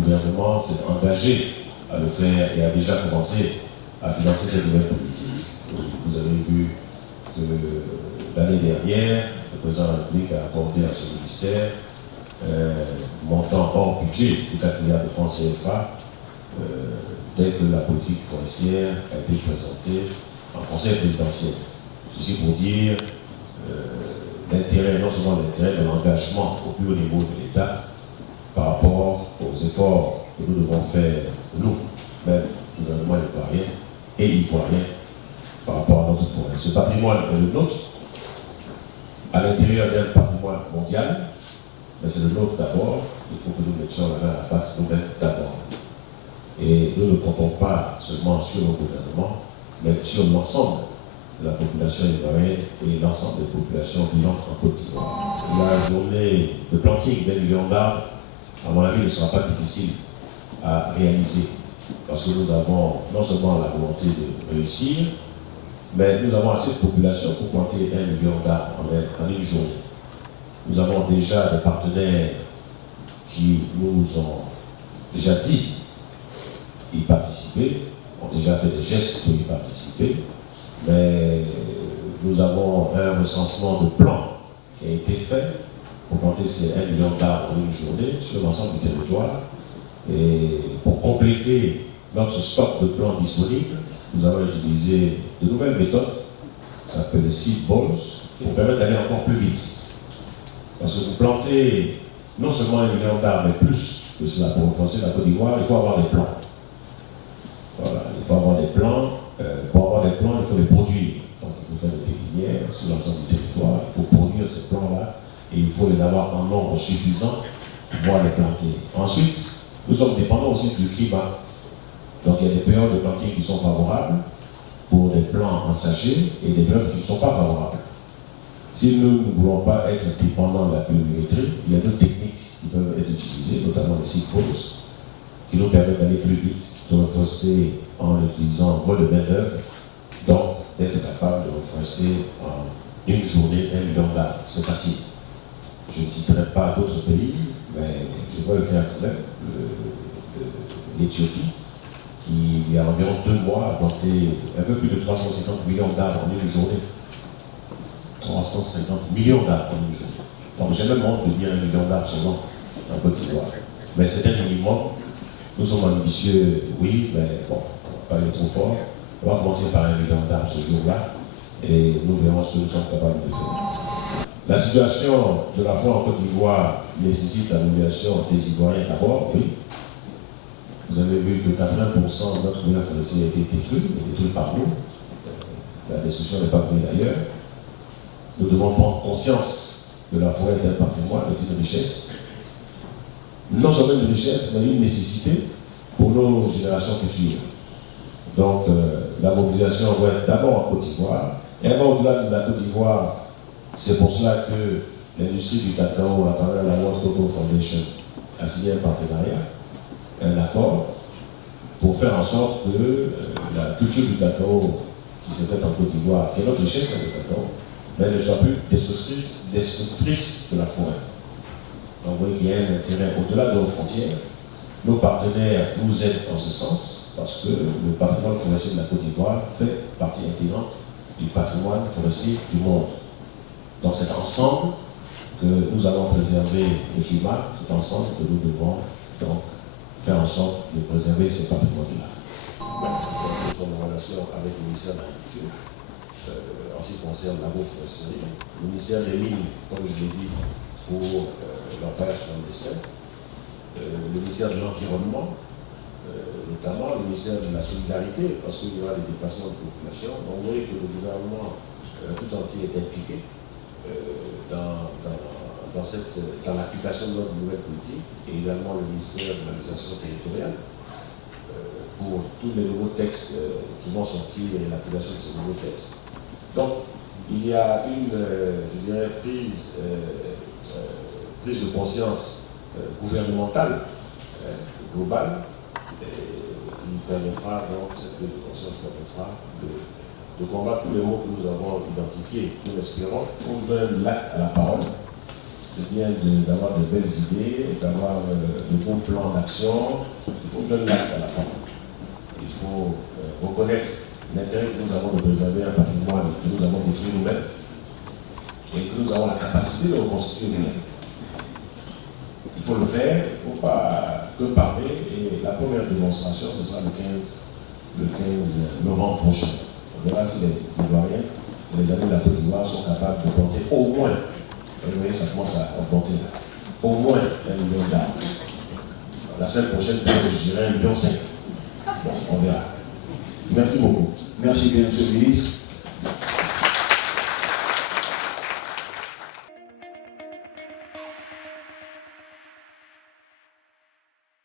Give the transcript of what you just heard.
gouvernement s'est engagé à le faire et a déjà commencé à financer cette nouvelle politique. Vous avez vu que l'année dernière, le président de la République a accordé à ce ministère montant hors budget de 4 milliards de francs CFA dès que la politique forestière a été présentée en conseil présidentiel. Ceci pour dire l'intérêt, non seulement l'intérêt, mais l'engagement au plus haut niveau de l'État par rapport aux efforts que nous devons faire, nous, même le gouvernement ivoirien et ivoirien, par rapport à notre forêt. Ce patrimoine est le nôtre, à l'intérieur d'un patrimoine mondial, mais c'est le nôtre d'abord. Il faut que nous mettions la main à la pâte nous-mêmes d'abord. Et nous ne comptons pas seulement sur le gouvernement, mais sur l'ensemble de la population ivoirienne et l'ensemble des populations vivantes en Côte d'Ivoire. La journée de planting d'1 million d'arbres, à mon avis, ne sera pas difficile à réaliser, parce que nous avons non seulement la volonté de réussir, mais nous avons assez de population pour planter 1 million d'arbres en une journée. Nous avons déjà des partenaires qui nous ont déjà dit d'y participer, ont déjà fait des gestes pour y participer, mais nous avons un recensement de plans qui a été fait pour planter ces 1 million d'arbres en une journée sur l'ensemble du territoire. Et pour compléter notre stock de plants disponibles, nous allons utiliser de nouvelles méthodes, ça s'appelle les seed balls, pour permettre d'aller encore plus vite. Parce que vous plantez non seulement 1 million d'arbres, mais plus que cela pour renforcer la Côte d'Ivoire, il faut avoir des plans. Voilà, il faut avoir des plans. Pour avoir des plans, il faut les produire. Donc il faut faire des pépinières sur l'ensemble du territoire, il faut produire ces plans-là et il faut les avoir en nombre suffisant pour pouvoir les planter. Ensuite, nous sommes dépendants aussi du climat. Donc il y a des périodes de planting qui sont favorables pour des plants en sachet et des périodes qui ne sont pas favorables. Si nous ne voulons pas être dépendants de la pluviométrie, il y a d'autres techniques qui peuvent être utilisées, notamment les seed balls, qui nous permettent d'aller plus vite, de reforester en utilisant moins de main-d'œuvre, donc d'être capable de reforester en une journée 1 million d'arbres. C'est facile. Je ne citerai pas d'autres pays, mais je vais le faire quand même. L'Éthiopie, qui il y a environ 2 mois a planté un peu plus de 350 millions d'arbres en une journée. 350 millions d'arbres en une journée. Donc j'ai même honte de dire 1 million d'arbres seulement en Côte d'Ivoire. Mais c'est un minimum. Nous sommes ambitieux, oui, mais bon, on ne va pas aller trop fort. On va commencer par 1 million d'arbres ce jour-là et nous verrons ce que nous sommes capables de faire. La situation de la forêt en Côte d'Ivoire nécessite la mobilisation des Ivoiriens d'abord, oui. Vous avez vu que 80% de notre milieu forestier a été détruit par nous. La destruction n'est pas venue d'ailleurs. Nous devons prendre conscience que la forêt est un patrimoine, est une richesse. Non seulement une richesse, mais une nécessité pour nos générations futures. Donc, la mobilisation va être d'abord en Côte d'Ivoire. Et avant, au-delà de la Côte d'Ivoire, c'est pour cela que l'industrie du cacao, à travers la World Cocoa Foundation, a signé un partenariat, un accord, pour faire en sorte que la culture du cacao qui s'est faite en Côte d'Ivoire, qui est notre richesse, c'est le cacao, mais ne soit plus destructrice de la forêt. Donc, vous voyez qu'il y a un intérêt au-delà de nos frontières. Nos partenaires nous aident en ce sens, parce que le patrimoine forestier de la Côte d'Ivoire fait partie intégrante du patrimoine forestier du monde. Donc, c'est ensemble que nous allons préserver le climat, c'est ensemble que nous devons donc faire en sorte de préserver ces patrimoines-là. Nous sommes en relation avec le ministère de l'Agriculture. En ce qui concerne l'agroforesterie, le ministère des Mines, comme je l'ai dit, pour l'empage sur l'industrie, le ministère de l'Environnement, notamment le ministère de la Solidarité, parce qu'il y aura des déplacements de population. Donc, vous voyez que le gouvernement tout entier est impliqué dans l'application de notre nouvelle politique, et également le ministère de l'administration territoriale, pour tous les nouveaux textes qui vont sortir et l'application de ces nouveaux textes. Donc, il y a une, je dirais, prise de conscience gouvernementale, globale, qui permettra, donc, cette prise de conscience permettra de combattre tous les mots que nous avons identifiés. Nous l'espérons. On joint l'acte à la parole. c'est bien d'avoir de belles idées, d'avoir de bons plans d'action. Il faut jouer l'acte à la fin. Il faut reconnaître l'intérêt que nous avons de préserver un patrimoine que nous avons détruit nous-mêmes et que nous avons la capacité de reconstituer nous-mêmes. Il faut le faire, il ne faut pas que parler. Et la première démonstration, ce sera le 15 novembre prochain. On verra si les Ivoiriens et les amis de la Côte d'Ivoire sont capables de porter au moins, vous voyez, ça commence à porter au moins 1 million d'arbres. La semaine prochaine, je dirais 1,5 million. Bon, on verra. Merci beaucoup. Merci bien, M. le ministre.